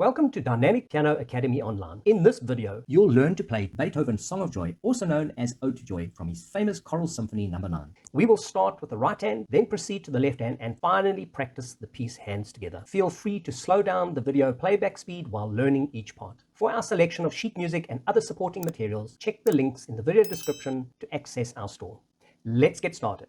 Welcome to Dynamic Piano Academy Online. In this video, you'll learn to play Beethoven's Song of Joy, also known as Ode to Joy, from his famous Choral Symphony No. 9. We will start with the right hand, then proceed to the left hand, and finally practice the piece hands together. Feel free to slow down the video playback speed while learning each part. For our selection of sheet music and other supporting materials, check the links in the video description to access our store. Let's get started.